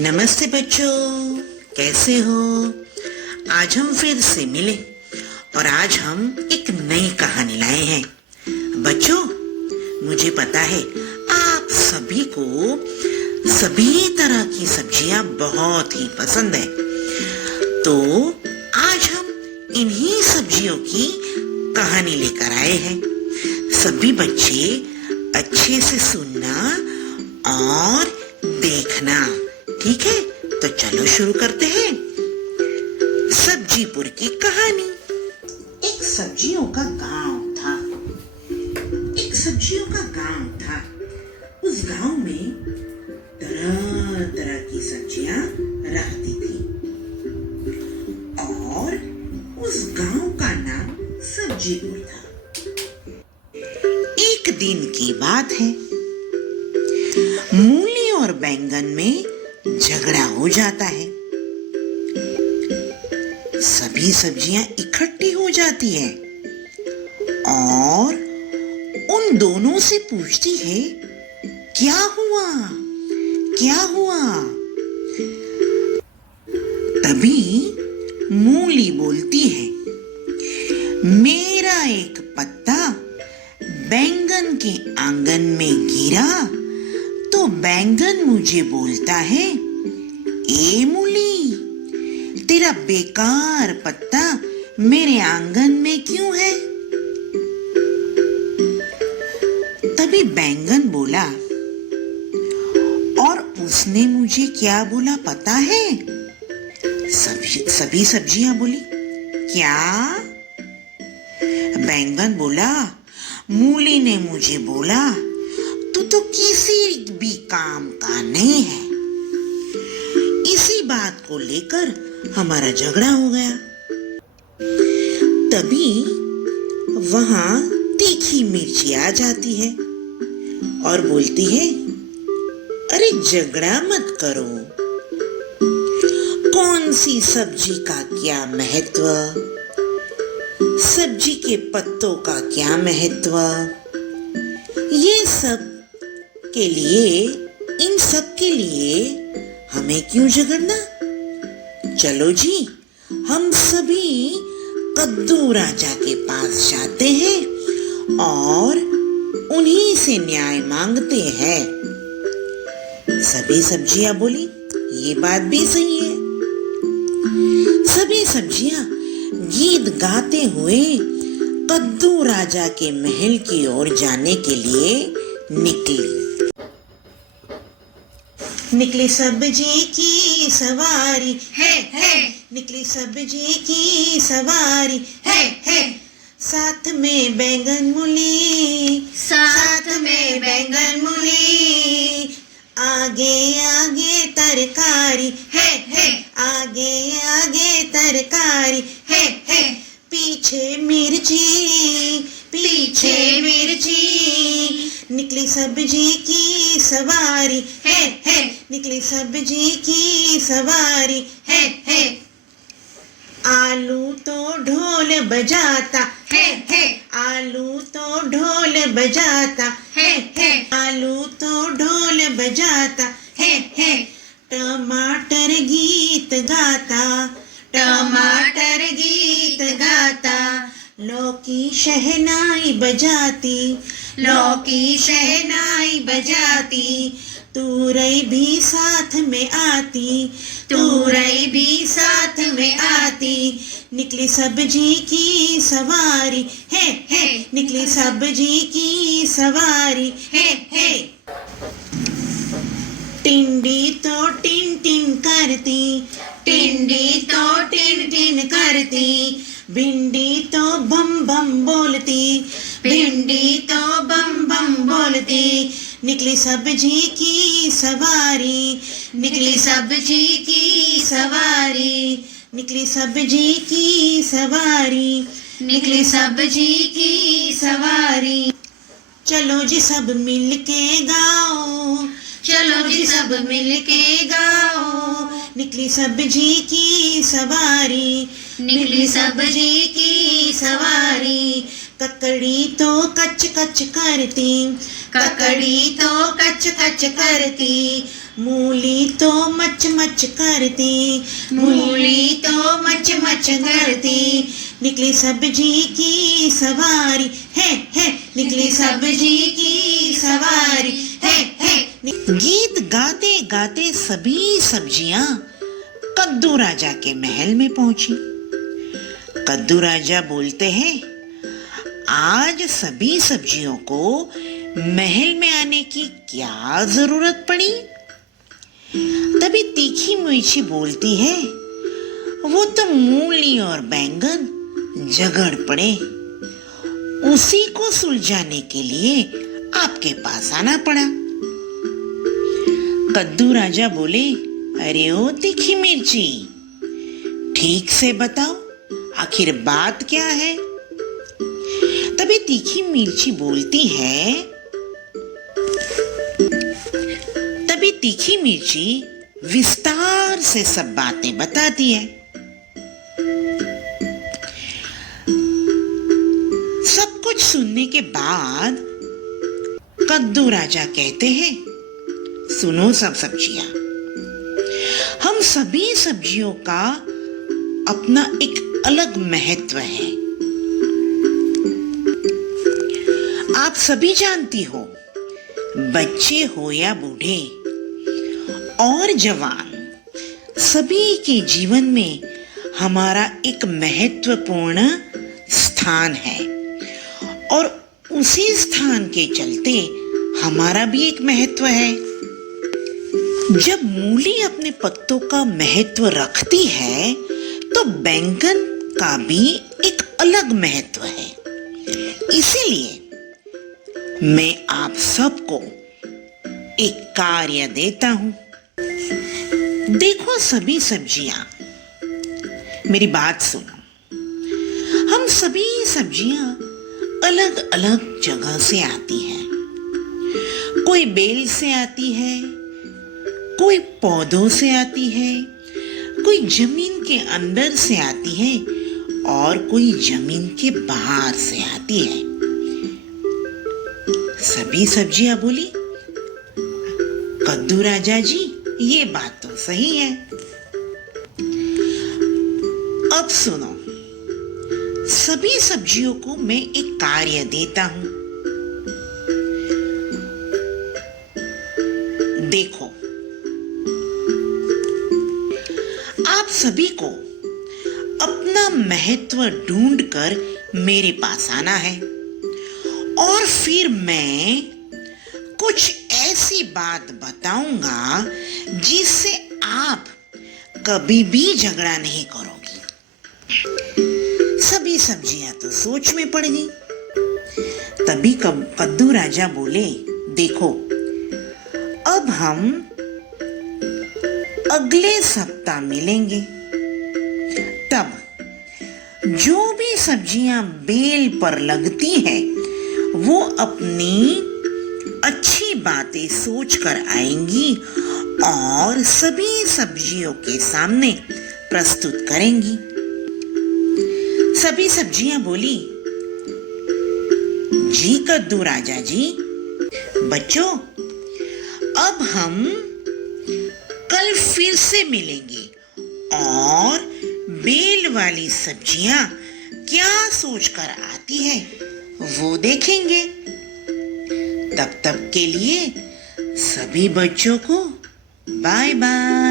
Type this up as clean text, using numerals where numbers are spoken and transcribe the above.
नमस्ते बच्चों, कैसे हो? आज हम फिर से मिले और आज हम एक नई कहानी लाए हैं। बच्चों, मुझे पता है आप सभी को सभी तरह की सब्जियां बहुत ही पसंद है, तो आज हम इन्हीं सब्जियों की कहानी लेकर आए हैं। सभी बच्चे अच्छे से सुनना और देखना, ठीक है? तो चलो शुरू करते हैं। सब्जीपुर की कहानी। एक सब्जियों का गांव था। एक सब्जियों का गांव था। उस गांव में तरह तरह की सब्जियां रहती थी और उस गांव का नाम सब्जीपुर था। एक दिन की बात है, मूली और बैंगन में झगड़ा हो जाता है। सभी सब्जियां इकट्ठी हो जाती है और उन दोनों से पूछती है, क्या हुआ, क्या हुआ? तभी मूली बोलती है, मेरा एक पत्ता बैंगन के आंगन में गिरा तो बैंगन मुझे बोलता है, ए मूली, तेरा बेकार पत्ता मेरे आंगन में क्यों है? तभी बैंगन बोला, और उसने मुझे क्या बोला पता है? सभी सब्जियां बोली, क्या? बैंगन बोला, मूली ने मुझे बोला, तू तो किसी भी काम का नहीं है। इसी बात को लेकर हमारा झगड़ा हो गया। तभी वहां तीखी मिर्ची आ जाती है और बोलती है, अरे झगड़ा मत करो, कौन सी सब्जी का क्या महत्व, सब्जी के पत्तों का क्या महत्व, ये सब के लिए, इन सब के लिए हमें क्यों झगड़ना? चलो जी, हम सभी कद्दू राजा के पास जाते हैं और उन्हीं से न्याय मांगते हैं। सभी सब्जियां बोली, ये बात भी सही है। सभी सब्जियां गीत गाते हुए कद्दू राजा के महल की ओर जाने के लिए निकली सब्जी की सवारी है, निकली सब्जी की सवारी है, साथ में बैंगन मूली, साथ में बैंगन मूली, आगे आगे तरकारी है, आगे आगे तरकारी है, पीछे मिर्ची, पीछे मिर्ची, निकली सब्जी की सवारी है, निकली सब्जी की सवारी है, आलू तो ढोल बजाता है, आलू तो ढोल बजाता है, आलू तो ढोल बजाता है, टमाटर गीत गाता, टमाटर गीत गाता, लौकी शहनाई बजाती, लौकी शहनाई बजाती, तुरई भी साथ में आती, तुरई भी साथ में आती, निकली सब्जी की सवारी है, निकली सब्जी की सवारी है, टिंडी तो टिन टिन करती, टिंडी तो टिन टिन करती, भिंडी तो बम बम बोलती, भिंडी तो बम बम बोलती, निकली सब्जी की सवारी, निकली सब्जी की सवारी, निकली सब्जी की सवारी, निकली सब्जी की सवारी। चलो जी सब मिल के गाओ, चलो जी सब मिल के गाओ, निकली सब्जी की सवारी, निकली सब्जी की सवारी, ककड़ी तो कच कच करती, ककड़ी तो कच कच करती, मूली तो मच मच करती, मूली तो मच मच करती, निकली सब्जी की सवारी है, निकली सब्जी की सवारी है। गीत गाते गाते सभी सब्जियां कद्दू राजा के महल में पहुंची। कद्दू राजा बोलते हैं, आज सभी सब्जियों को महल में आने की क्या जरूरत पड़ी? तभी तीखी मिर्ची बोलती है, वो तो मूली और बैंगन झगड़ पड़े, उसी को सुलझाने के लिए आपके पास आना पड़ा। कद्दू राजा बोले, अरे ओ तीखी मिर्ची, ठीक से बताओ आखिर बात क्या है? तभी तीखी मिर्ची बोलती है, तभी तीखी मिर्ची विस्तार से सब बातें बताती है। सब कुछ सुनने के बाद कद्दू राजा कहते हैं, सुनो सब सब्जियां, हम सभी सब्जियों का अपना एक अलग महत्व है। आप सभी जानती हो, बच्चे हो या बूढ़े और जवान, सभी के जीवन में हमारा एक महत्वपूर्ण स्थान है और उसी स्थान के चलते हमारा भी एक महत्व है। जब मूली अपने पत्तों का महत्व रखती है तो बैंगन का भी एक अलग महत्व है। इसीलिए मैं आप सबको एक कार्य देता हूं। देखो सभी सब्जियां, मेरी बात सुनो। हम सभी सब्जियां अलग अलग जगह से आती हैं। कोई बेल से आती है, कोई पौधों से आती है, कोई जमीन के अंदर से आती है और कोई जमीन के बाहर से आती है। सभी सब्जियां बोली, कद्दू राजा जी ये बात तो सही है। अब सुनो, सभी सब्जियों को मैं एक कार्य देता हूं। देखो, आप सभी को अपना महत्व ढूंढकर मेरे पास आना है और फिर मैं कुछ ऐसी बात बताऊंगा जिससे आप कभी भी झगड़ा नहीं करोगी। सभी सब्जियां तो सोच में पड़ गई। तभी कद्दू राजा बोले, देखो अब हम अगले सप्ताह मिलेंगे। तब जो भी सब्जियां बेल पर लगती हैं वो अपनी अच्छी बातें सोचकर आएंगी और सभी सब्जियों के सामने प्रस्तुत करेंगी। सभी सब्जियां बोली, जी कद्दू राजा जी, बच्चों अब हम कल फिर से मिलेंगे और बेल वाली सब्जियां क्या सोचकर आती है वो देखेंगे। तब तक के लिए सभी बच्चों को बाय बाय।